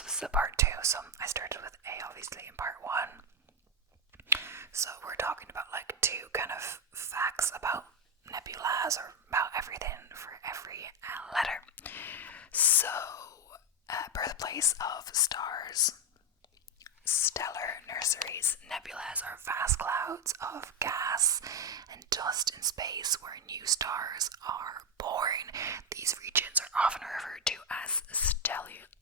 So this is a part 2. So I started with A obviously in part 1. So we're talking about like 2 kind of facts about nebulas or about everything for every letter. So birthplace of stars. Stellar nurseries. Nebulas are vast clouds of gas and dust in space where new stars are born. These regions are often referred to as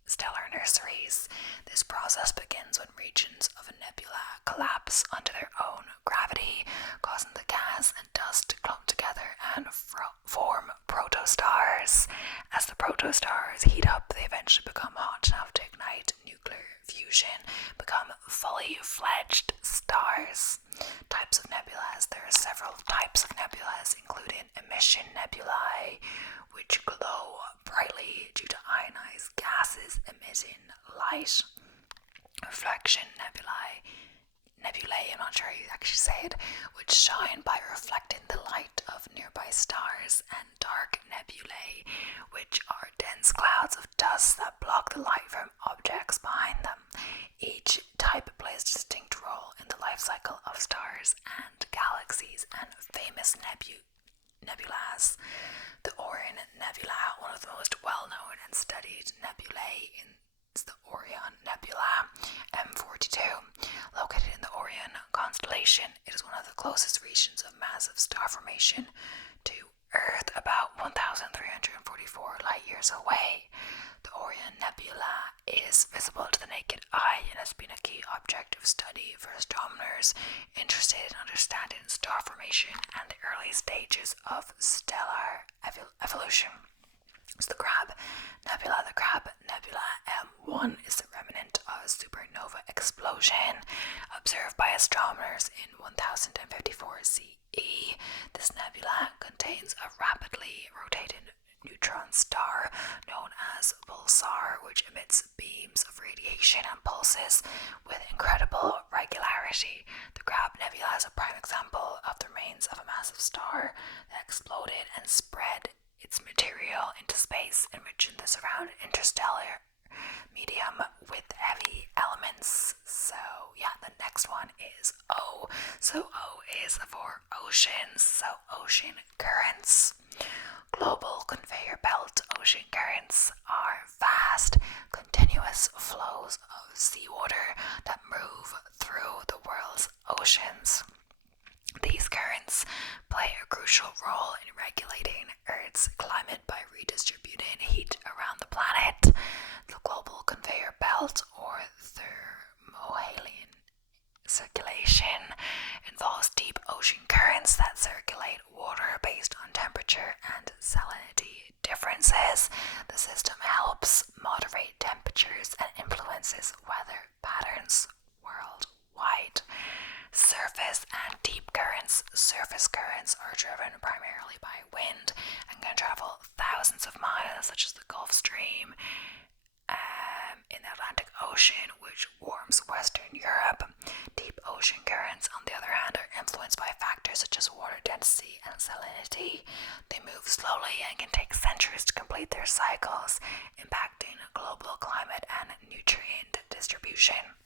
stellar nurseries. This process begins when regions of a nebula collapse under their own gravity, causing the gas and dust to clump together and form protostars. As the protostars heat up, they eventually become hot enough to ignite nuclear fusion, become fully fledged stars. Types of nebulas. There are several types of nebulas, including emission nebulae, which glow brightly due to ionized gases emitting light. Reflection nebulae, I'm not sure how you actually say it, which shine by reflecting the light of nearby stars, and dark nebulae, which are dense clouds of dust that block the light from objects behind them. Each type plays a distinct role in the life cycle of stars and galaxies and famous nebulas. The Orion Nebula, one of the most well-known and studied nebulae, is the Orion Nebula M42. Located in the Orion constellation, it is one of the closest regions of massive star formation to Earth, about 1,344 light years away. The Orion Nebula is visible to the naked eye and has been a key object of study for astronomers interested in understanding star formation and the early stages of stellar evolution. So the Crab Nebula. The Crab Nebula M1 is the remnant of a supernova explosion observed by astronomers in 1054 CE. This nebula contains a rapidly rotating neutron star known as pulsar, which emits beams of radiation and pulses with incredible regularity. The Crab Nebula is a prime example of the remains of a massive star that exploded and spread its material into space, enriching the surrounding interstellar medium with heavy elements. So yeah, the next one is O. So O is for oceans, so ocean currents. Global conveyor belt ocean currents are vast, continuous flows of seawater that move through the world's oceans. These currents play a crucial role in regulating Earth's climate by redistributing heat around the planet. The global conveyor belt, or thermohaline circulation, involves deep ocean currents that circulate water based on temperature and salinity differences. The system helps moderate temperatures and influences weather patterns worldwide. Surface and deep currents. Surface currents are driven primarily by wind and can travel thousands of miles, such as the Gulf Stream in the Atlantic Ocean, which warms Western Europe. Deep ocean currents, on the other hand, are influenced by factors such as water density and salinity. They move slowly and can take centuries to complete their cycles, impacting global climate and nutrient distribution.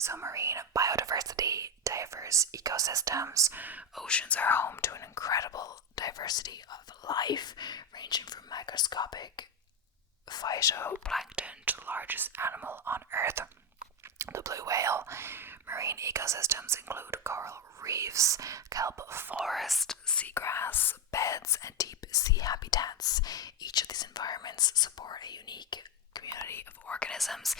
So marine biodiversity, diverse ecosystems. Oceans are home to an incredible diversity of life, ranging from microscopic phytoplankton to the largest animal on Earth, the blue whale. Marine ecosystems include coral reefs, kelp forest, seagrass beds, and deep sea habitats. Each of these environments support a unique community of organisms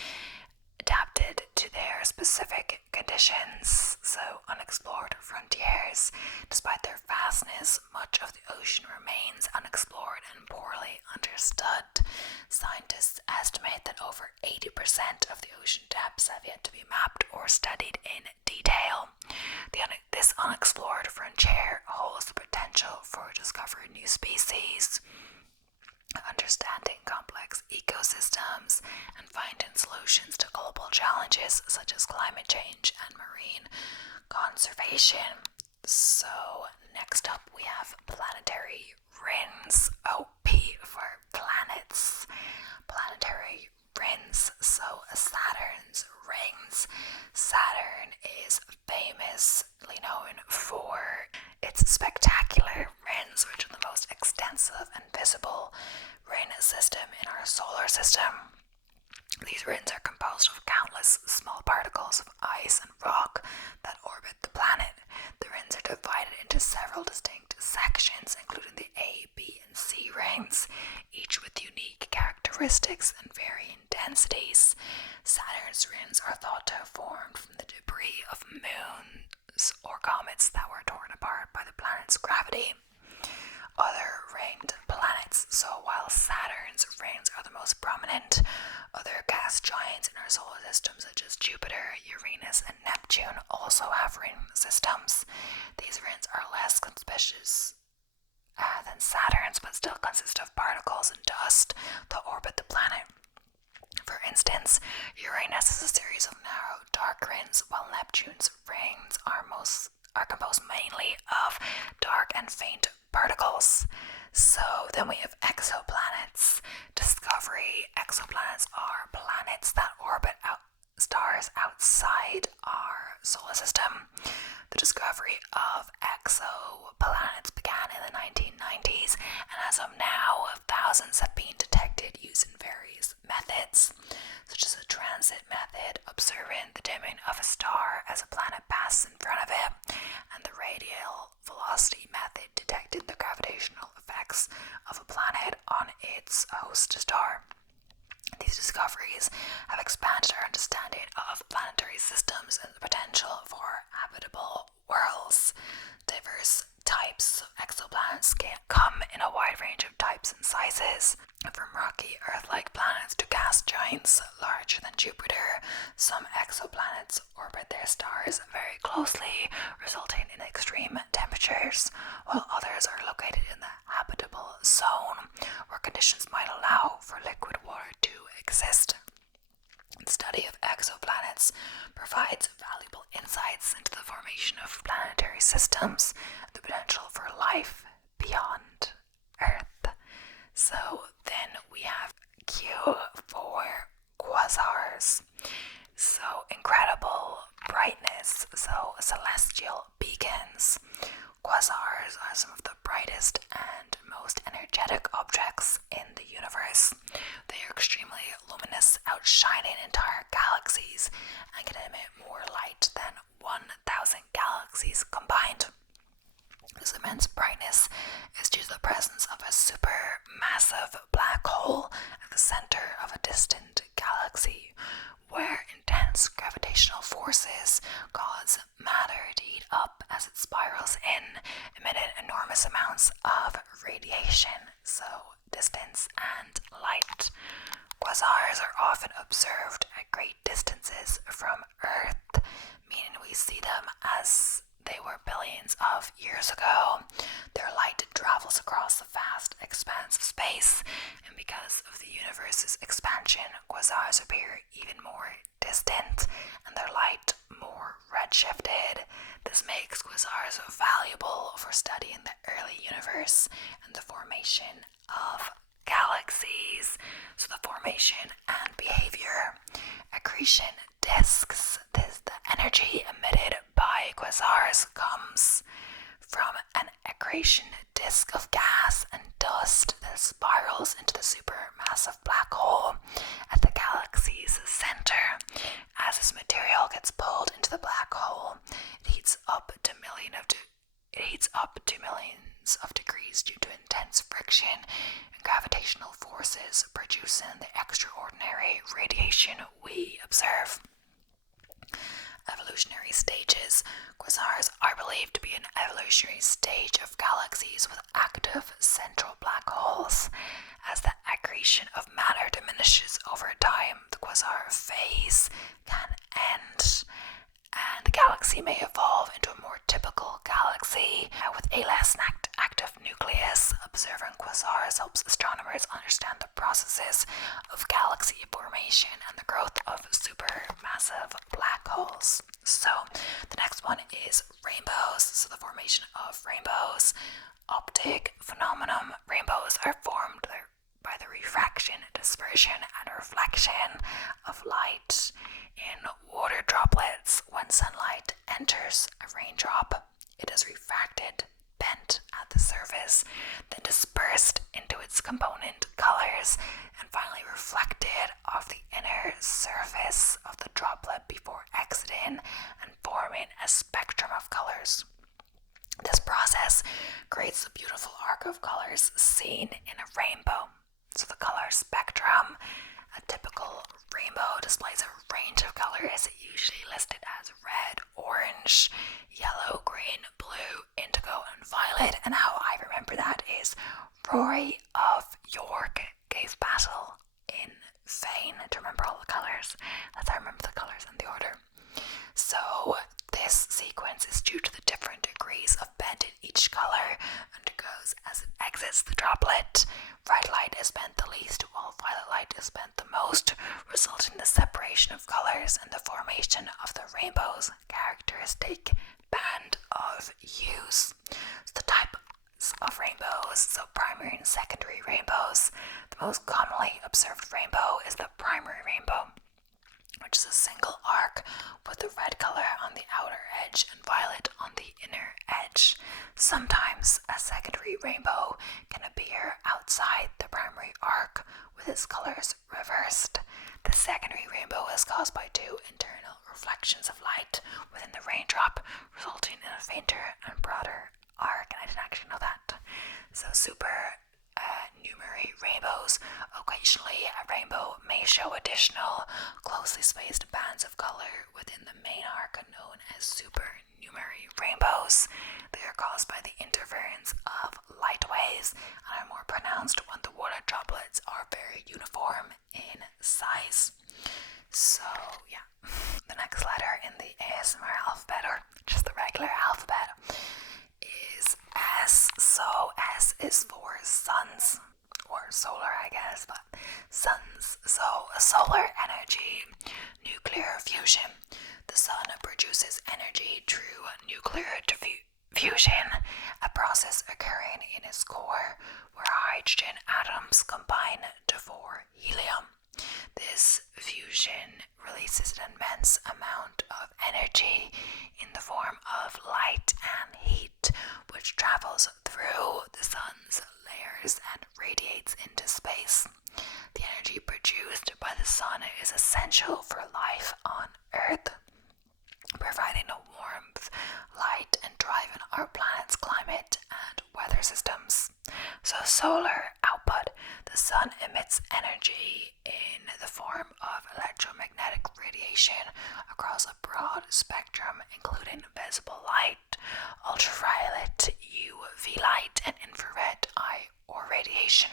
adapted to their specific conditions, so unexplored frontiers. Despite their vastness, much of the ocean remains unexplored and poorly understood. Scientists estimate that over 80% of the ocean depths have yet to be mapped or studied in detail. This unexplored frontier holds the potential for discovering new species, understanding complex ecosystems, and finding solutions to global challenges such as climate change and marine conservation. So next up we have planetary rings. P for planets. Planetary rings. So a These rings are composed of countless small particles of ice and rock that orbit the planet. The rings are divided into several distinct sections, including the A, B, and C rings, each with unique characteristics and varying densities. Saturn's rings are thought to have formed from the debris of moons or comets that were torn apart by the planet's gravity. Other ringed planets, so while Saturn's rings are the most prominent, other gas giants in our solar system such as Jupiter, Uranus, and Neptune also have ring systems. These rings are less conspicuous than Saturn's, but still consist of particles and dust that orbit the planet. For instance, Uranus is a series of narrow, dark rings, while Neptune's rings are composed mainly of dark and faint particles. So then we have exoplanets. Exoplanets are planets that orbit stars outside our solar system. The discovery of exoplanets began in the 1990s, and as of now, thousands have been detected using various methods, such as a transit method, observing the dimming of a star as a planet passes in front of it, and the radial velocity method, detecting the gravitational effects of a planet on its host star. These discoveries have expanded our understanding of planetary systems and the potential for habitable worlds. Diverse types of exoplanets can come in a wide range of types and sizes, from rocky Earth-like planets to gas giants larger than Jupiter. Some exoplanets orbit their stars very closely, resulting in extreme temperatures, while others are located in the habitable zone, where conditions might allow for liquid water to exist. The study of exoplanets provides valuable insights into the formation of planetary systems and the potential for life beyond Earth. So then we have Q for quasars. So incredible brightness, so celestial beacons. Quasars are some of the brightest and most energetic objects in the universe. They are extremely luminous, outshining entire galaxies, and can emit more light than 1,000 galaxies combined. This immense brightness is due to the presence of a supermassive black hole at the center of a distant galaxy, where intense gravitational forces cause matter to heat up as it spirals in, emitting enormous amounts of radiation, so distance and light. Quasars are often observed at great distances from Earth, meaning we see them as they were billions of years ago. Their light travels across the vast expanse of space, and because of the universe's expansion, quasars appear even more distant and their light more redshifted. This makes quasars valuable for studying the early universe and the formation of galaxies. So the formation and behavior. Accretion disks. The energy emitted by quasars comes from an accretion disk of gas and dust that spirals into the supermassive black hole at the galaxy's center. As this material gets pulled into the black hole, it heats up to millions of degrees due to intense friction and gravitational forces, producing the extraordinary radiation we observe. Evolutionary stages. Quasars are believed to be an evolutionary stage of galaxies with active central black holes. As the accretion of matter diminishes over time, the quasar phase can end, and the galaxy may evolve into a more typical galaxy with a less active nucleus. Observing quasars helps astronomers understand the processes of galaxy formation and the growth of supermassive black holes. So the next one is rainbows. So the formation of rainbows. Optic phenomenon. Rainbows are formed by the refraction, dispersion, and reflection of light in water droplets. When sunlight enters a raindrop, it is refracted, bent at the surface, then dispersed into its component colors, and finally reflected off the inner surface of the droplet before exiting and forming a spectrum of colors. This process creates a beautiful arc of colors seen in a rainbow. So the color spectrum, a typical rainbow displays a range of colors usually listed as red, orange, yellow, green, blue, indigo, and violet. And how I remember that is Rory of York gave battle in vain to remember all the colours. That's how I remember the colours in the order. So this sequence is due to the different degrees of bend in each colour undergoes as it exits the droplet. Red light is bent the least, while violet light is bent the most, resulting in the separation of colours and the formation of the rainbow's characteristic band of hues. So the types of rainbows, so primary and secondary rainbows. The most commonly observed rainbow is the primary rainbow, which is a single arc with the red color on the outer edge and violet on the inner edge. Sometimes a secondary rainbow can appear outside the primary arc with its colors reversed. The secondary rainbow is caused by two internal reflections of light within the raindrop, resulting in a fainter and broader arc. And I didn't actually know that. So supernumerary rainbows. Occasionally, a rainbow may show additional closely spaced bands of color within the main arc, known as supernumerary rainbows. They are caused by the interference of light waves and are more pronounced when the water droplets are very uniform in size. So, yeah, the next letter in the ASMR alphabet, or just the regular alphabet, is S. So S is for suns, or solar, I guess, but suns. So solar energy, nuclear fusion. The sun produces energy through nuclear fusion, a process occurring in its core where hydrogen atoms combine to form helium. This fusion releases an immense amount of energy in the form of light and heat, which travels through the sun's layers and radiates into space. The energy produced by the sun is essential for life on Earth, providing a warmth, light, and driving our planet's climate and weather systems. So solar output. The sun emits energy in the form of electromagnetic radiation across a broad spectrum, including visible light, ultraviolet, UV light, and infrared eye or radiation.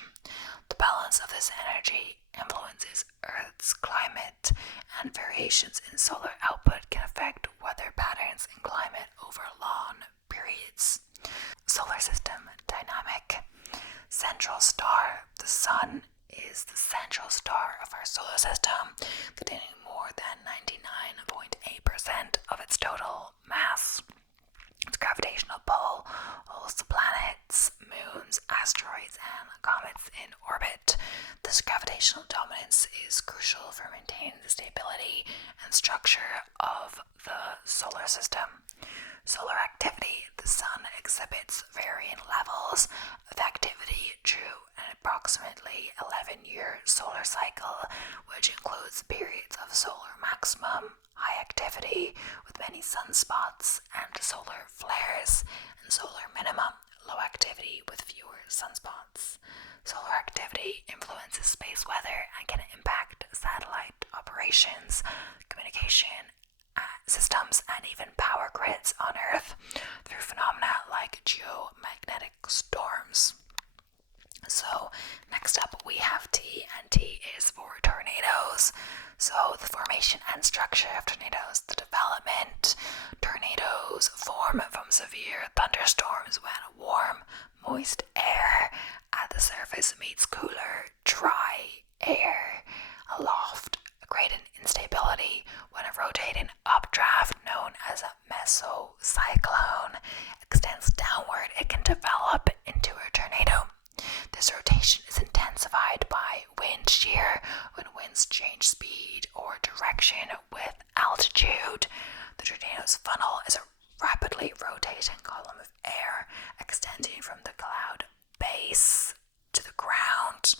The balance of this energy influences Earth's climate, and variations in solar output can affect weather patterns and climate over long periods. Solar system dynamic. Central star. The sun is the central star of our solar system, containing more than 99.8% of its total mass. Its gravitational pull holds the planets, moons, asteroids, and comets in orbit. This gravitational dominance is crucial for maintaining the stability and structure of the solar system. Solar activity. The sun exhibits varying levels of activity through an approximately 11-year solar cycle, which includes periods of solar maximum, high activity with many sunspots and solar flares, and solar minimum, low activity with fewer sunspots. Solar activity influences space weather and can impact satellite operations, communication systems, and even power grids on Earth through phenomena like geomagnetic storms. So next up we have T, and T is for tornadoes. So the formation and structure of tornadoes. The development. Tornadoes form from severe thunderstorms when warm, moist air at the surface meets cooler, dry air aloft, creating instability when a rotating updraft known as a mesocyclone extends downward. It can develop into a tornado. This rotation is intensified by wind shear when winds change speed or direction with altitude. The tornado's funnel is a rapidly rotating column of air extending from the cloud base to the ground.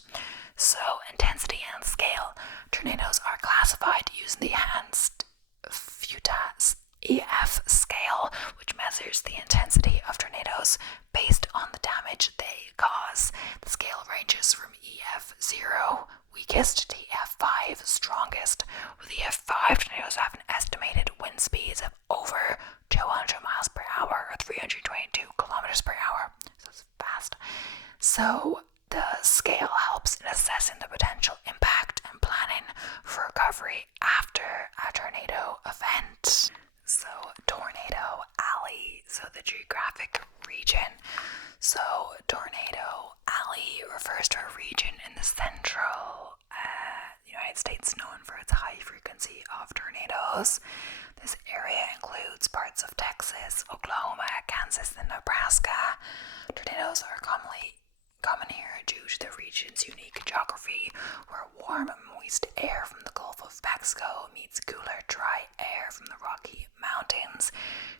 So, intensity and scale. Tornadoes are classified using the enhanced FUTA EF scale, which measures the intensity of tornadoes based on the damage they cause. The scale ranges from EF0, weakest, to EF5, strongest, with EF5 tornadoes have an estimated wind speeds of over 200 miles per hour or 322 kilometers per hour. So it's fast. So the scale helps in assessing the potential impact and planning for recovery after a tornado event. So Tornado Alley, so the geographic region. So Tornado Alley refers to a region in the central United States known for its high frequency of tornadoes. This area includes parts of Texas, Oklahoma, Kansas, and Nebraska. Tornadoes are common here due to the region's unique geography, where warm, moist air from the Gulf of Mexico meets cooler, dry air from the Rocky Mountains,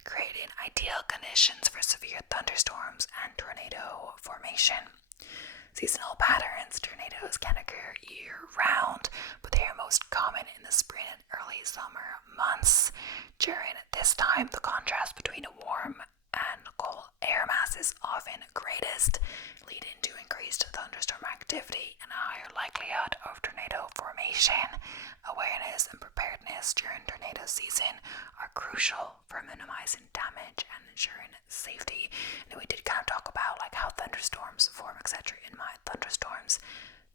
creating ideal conditions for severe thunderstorms and tornado formation. Seasonal patterns: tornadoes can occur year-round, but they are most common in the spring and early summer months. During this time, the contrast between warm and cold air mass is often greatest, leading to increased thunderstorm activity and a higher likelihood of tornado formation. Awareness and preparedness during tornado season are crucial for minimizing damage and ensuring safety. And we did kind of talk about like how thunderstorms form, etc. in my thunderstorms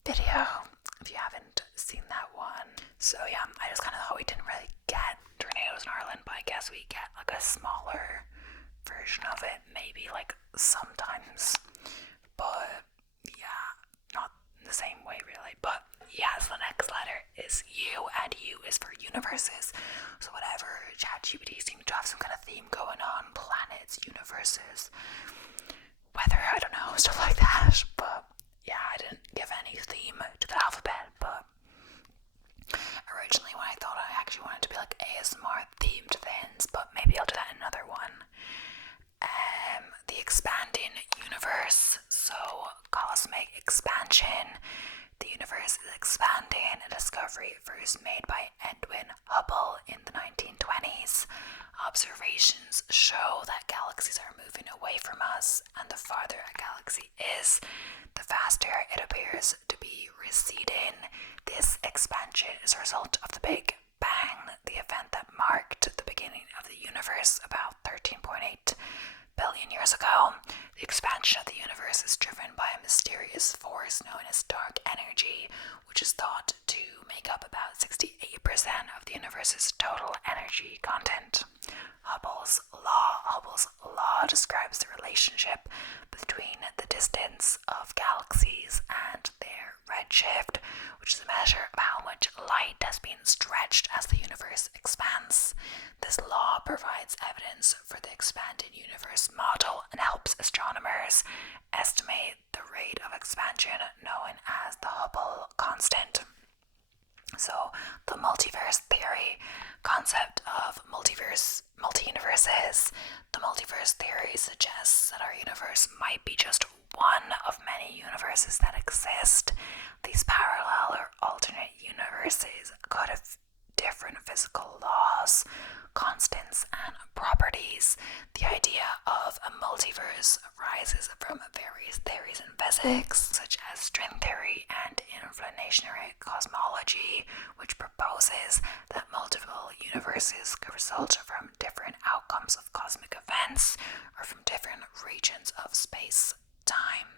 video, if you haven't seen that one. So yeah, I just kind of thought we didn't really get tornadoes in Ireland, but I guess we get like a smaller version of it, maybe like sometimes, but yeah, not in the same way really. But yes, the next letter is U, and U is for universes. So whatever, ChatGPT seems to have some kind of theme going on: planets, universes, weather, I don't know, stuff like that. But yeah, I didn't give any theme to the alphabet, but originally when I thought I actually wanted to be like ASMR themed things, but maybe I'll do that in another one. The expanding universe, so cosmic expansion. The universe is expanding, a discovery first made by Edwin Hubble in the 1920s. Observations show that galaxies are moving away from us, and the farther a galaxy is, the faster it appears to be receding. This expansion is a result of the Big Bang, the event that marked the beginning of the universe about 13.8 billion years ago. The expansion of the universe is driven by a mysterious force known as dark energy, which is thought to make up about 68% of the universe's total energy content. Hubble's law describes the relationship between the distance of galaxies and their redshift, which is a measure of how much light has been stretched as the universe expands. This law provides evidence for the expanding universe model and helps astronomers estimate the rate of expansion known as the Hubble constant. So, the multiverse theory, concept of multi-universes. The multiverse theory suggests that our universe might be just one of many universes that exist. These parallel or alternate universes could have different physical laws, constants, and properties. The idea of a multiverse arises from various theories in physics, such as string theory and inflationary cosmology, which proposes that multiple universes could result from different outcomes of cosmic events or from different regions of space-time.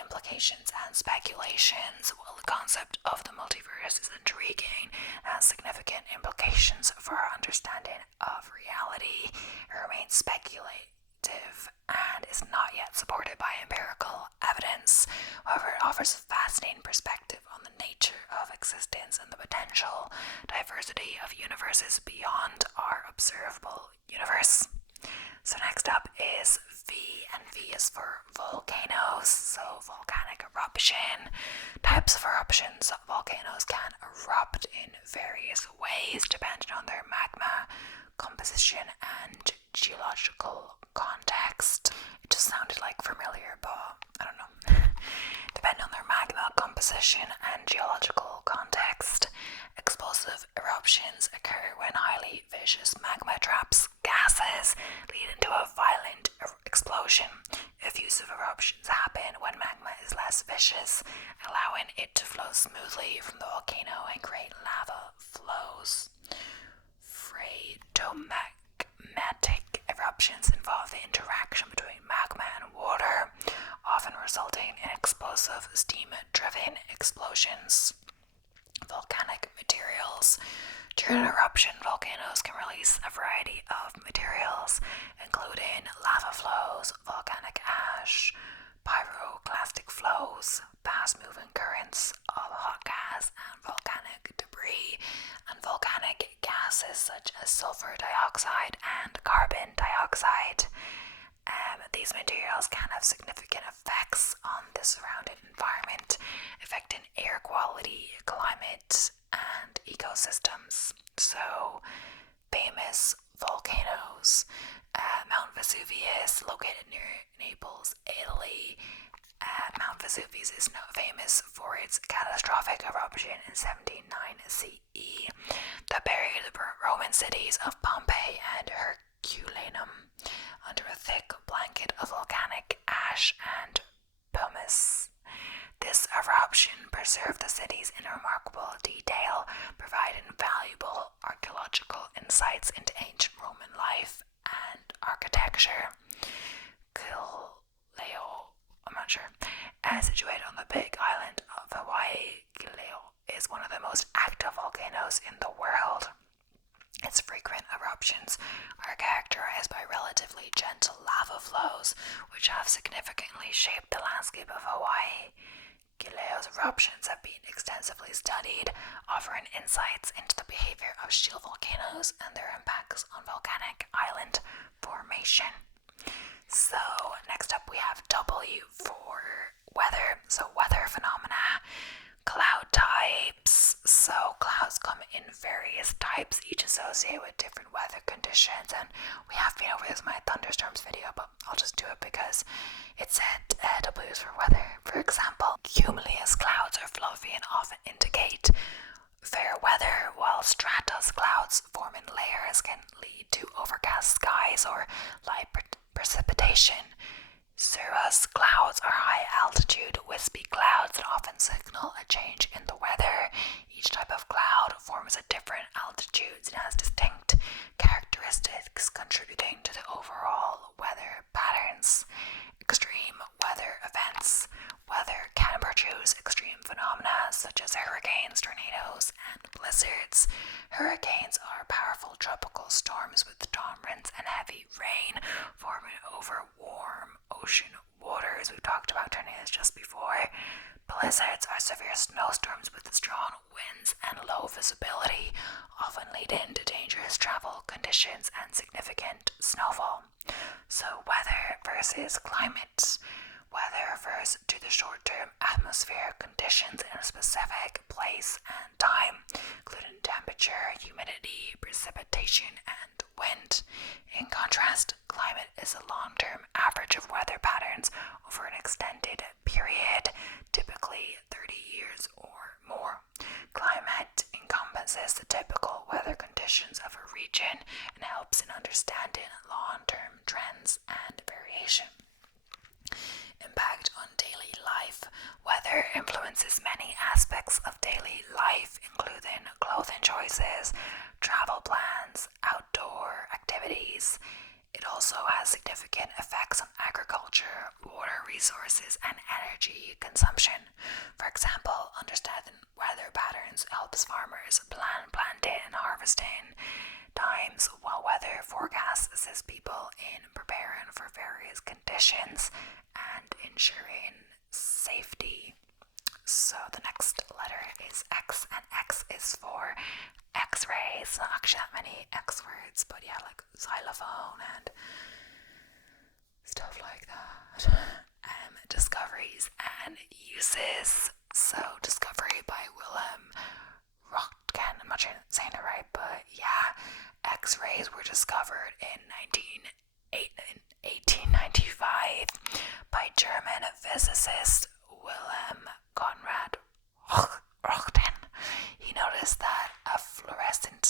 Implications and speculations. While the concept of the multiverse is intriguing and has significant implications for our understanding of reality, it remains speculative and is not yet supported by empirical evidence. However, it offers a fascinating perspective on the nature of existence and the potential diversity of universes beyond our observable universe. So next up is V, and V is for volcanoes, so volcanic eruption. Types of eruptions. Volcanoes can erupt in various ways depending on their magma composition and geological context. It just sounded like familiar, but I don't know. Depending on their magma composition and geological context, explosive eruptions occur when highly viscous magma traps gases, leading to a violent explosion. Effusive eruptions happen when magma is less viscous, allowing it to flow smoothly from the volcano and create lava flows. Phreatomagmatic eruptions involve the interaction between magma and water, often resulting in explosive steam-driven explosions. Volcanic materials. During an eruption, volcanoes can release a variety of materials, including lava flows, volcanic ash, pyroclastic flows, fast-moving currents of hot gas and volcanic debris, and volcanic gases such as sulfur dioxide and carbon dioxide. These materials can have significant effects on the surrounding environment, affecting air quality, climate, and ecosystems. So, famous volcanoes. Mount Vesuvius, located near Naples, Italy. Mount Vesuvius is now famous for its catastrophic eruption in 79 CE that buried the Roman cities of Pompeii and Herculaneum under a thick blanket of volcanic ash and pumice. This eruption preserved the cities in remarkable detail, providing valuable archaeological insights into ancient Roman life and architecture. Kilauea, I'm not sure, situated on the big island of Hawaii, Kilauea is one of the most active volcanoes in the world. Its frequent eruptions are characterized by relatively gentle lava flows, which have significantly shaped the landscape of Hawaii. Kilauea's eruptions have been extensively studied, offering insights into the behavior of shield volcanoes and their impacts on volcanic island formation. So, next up we have W for weather. So, weather phenomena. Cloud types. So, clouds come in various types, each associated with different weather conditions. And we have been over this in my thunderstorms video, but I'll just do it because it said W's for weather. For example, cumulus clouds are fluffy and often indicate fair weather, while stratus clouds forming layers can lead to overcast skies or light precipitation. Cirrus clouds are high-altitude, wispy clouds that often signal a change in the weather. Each type of cloud forms at different altitudes and has distinct characteristics contributing to the overall weather patterns. Extreme weather events. Weather can produce extreme phenomena such as hurricanes, tornadoes, and blizzards. Hurricanes are powerful tropical storms with storm winds and heavy rain forming over warm ocean waters. We've talked about tornadoes just before. Blizzards are severe snowstorms with strong winds and low visibility, often leading to dangerous travel conditions and significant snowfall. So, weather versus climate. Weather refers to the short-term atmospheric conditions in a specific place and time, including temperature, humidity, precipitation, and wind. In contrast, climate is a long-term average of weather patterns over an extended period, typically 30 years or more. Climate encompasses the typical weather conditions of a region and helps in understanding long-term trends and variation. Impact on daily life. Weather influences many aspects of daily life, including clothing choices, travel plans, outdoor activities. It also has significant effects on agriculture, water resources, and energy consumption. For example, understanding weather patterns helps farmers plan planting and harvesting times, while weather forecasts assist people in preparing for various conditions and ensuring safety. So the next letter is X, and X is for X-rays. Not actually that many X words, but yeah, like xylophone and stuff like that. Discoveries and uses. So discovery by Willem Röntgen. I'm not sure I'm saying it right, but yeah, X-rays were discovered in 1895 by German physicist Wilhelm Conrad Röntgen. He noticed that a fluorescent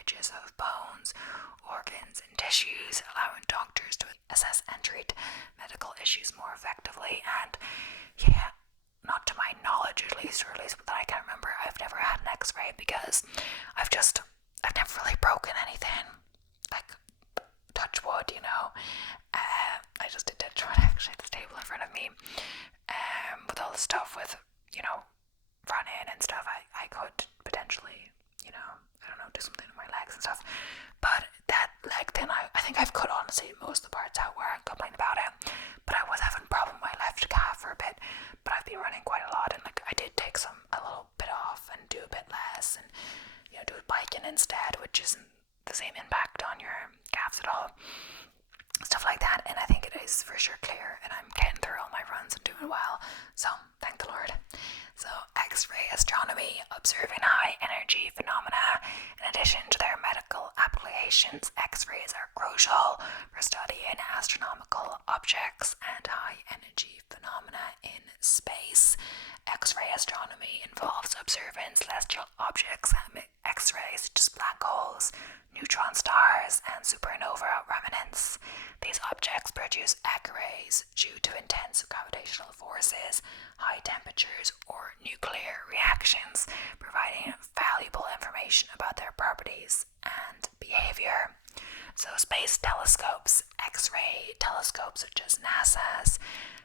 images of bones, organs, and tissues, allowing doctors to assess and treat medical issues more effectively. And yeah, not to my knowledge, at least that I can remember, I've never had an X-ray because I've never really broken anything. Like, touch wood, you know. I just did touch wood actually at the table in front of me. With all the stuff with, you know, running and stuff, I could potentially, you know, I don't know, do something with my legs and stuff. But that leg thing, I think I've cut honestly most of the parts out where I complain about it. But I was having a problem with my left calf for a bit. But I've been running quite a lot, and like I did take a little bit off and do a bit less, and you know, do biking instead, which isn't the same impact on your calves at all. Stuff like that, and I think it is for sure clear, and I'm getting through all my runs and doing well, so thank the Lord. So X-ray astronomy, observing high energy phenomena. In addition to their medical applications, X-rays are crucial for studying astronomical objects and high energy phenomena in space. X-ray astronomy involves observing celestial objects that emit X-rays such as black holes, neutron stars, and supernova remnants. These objects produce X-rays due to intense gravitational forces, high temperatures, or nuclear reactions, providing valuable information about their properties and behavior. So space telescopes, X-ray telescopes such as NASA's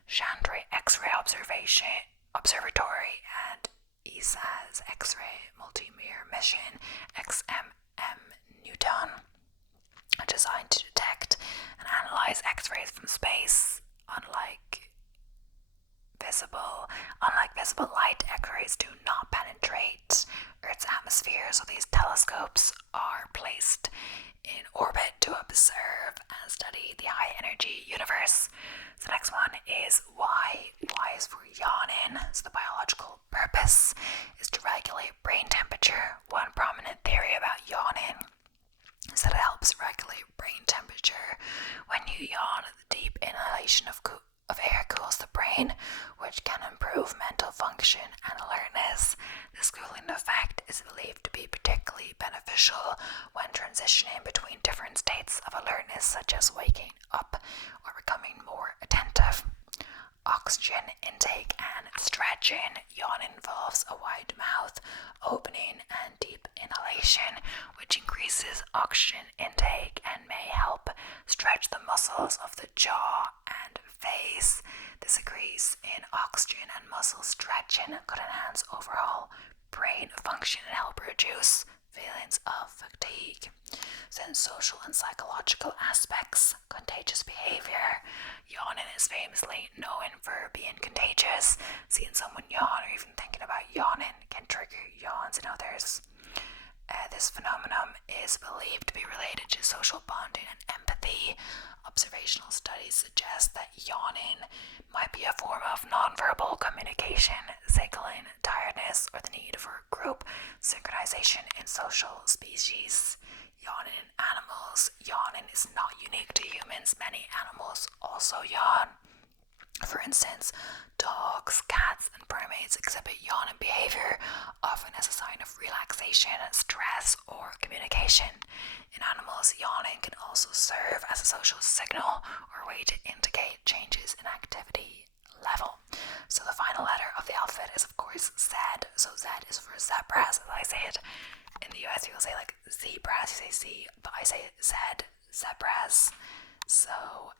Chandra X-ray Observatory and ESA's X-ray Multi-Mirror Mission XMM Newton are designed to detect and analyze X-rays from space. Unlike visible light, X-rays do not penetrate Earth's atmosphere, so these telescopes are placed in orbit to observe and study the high energy universe. The next one is why. Why is for yawning. So the biological purpose is to regulate brain temperature. One prominent theory about yawning is that it helps regulate brain temperature. When you yawn, the deep inhalation of air cools the brain, which can improve mental function and alertness. This cooling effect is believed to be particularly beneficial when transitioning between different states of alertness, such as waking up or becoming more attentive. Oxygen intake and stretching. Yawning involves a wide mouth opening and deep inhalation, which increases oxygen intake and may help stretch the muscles of the jaw and face. This increase in oxygen and muscle stretching could enhance overall brain function and help reduce feelings of fatigue. Since social and psychological aspects, contagious behavior. Yawning is famously known for being contagious. Seeing someone yawn or even thinking about yawning can trigger yawns in others. This phenomenon is believed to be related to social bonding and empathy. Observational studies suggest that yawning might be a form of nonverbal communication, signaling tiredness or the need for group synchronization in social species. Yawning in animals. Yawning is not unique to humans. Many animals also yawn. For instance, dogs, cats, and primates exhibit yawning behavior, often as a sign of relaxation, stress, or communication. In animals, yawning can also serve as a social signal or way to indicate changes in activity level. So the final letter of the alphabet is, of course, Z. So Z is for zebras, as I say it. In the US, people say like zebras, you say Z, but I say Z, zebras. So,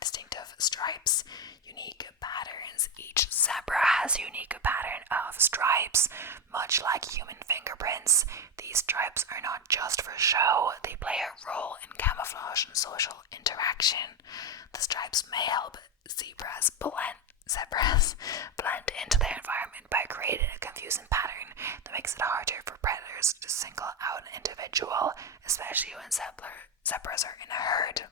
distinctive stripes, unique patterns. Each zebra has a unique pattern of stripes, much like human fingerprints. These stripes are not just for show, they play a role in camouflage and social interaction. The stripes may help zebras blend into their environment by creating a confusing pattern that makes it harder for predators to single out an individual, especially when zebras are in a herd.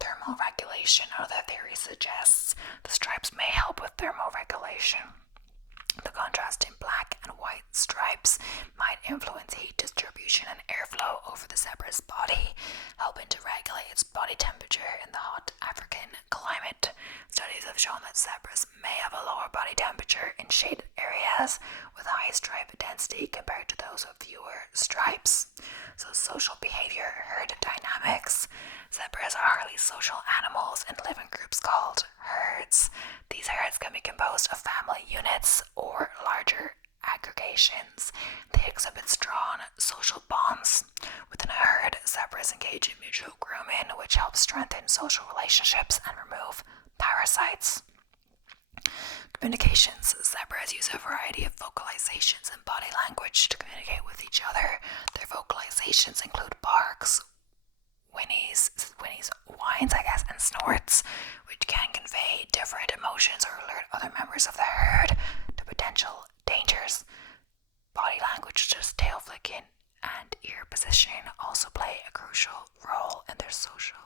Thermal regulation. Another theory suggests the stripes may help with thermal regulation. The contrasting black and white stripes might influence heat distribution and airflow over the zebra's body, helping to regulate its body temperature in the hot African climate. Studies have shown that zebras may have a lower body temperature in shaded areas with high stripe density compared to those with fewer stripes. So social behavior, herd dynamics. Zebras are highly social animals and live in groups called herds. These herds can be composed of family units or larger aggregations. They exhibit strong social bonds. Within a herd, zebras engage in mutual grooming, which helps strengthen social relationships and remove parasites. Communications. Zebras use a variety of vocalizations and body language to communicate with each other. Their vocalizations include barks, whinnies, whines, and snorts, which can convey different emotions or alert other members of the herd to potential dangers. Body language, such as tail flicking and ear positioning, also play a crucial role in their social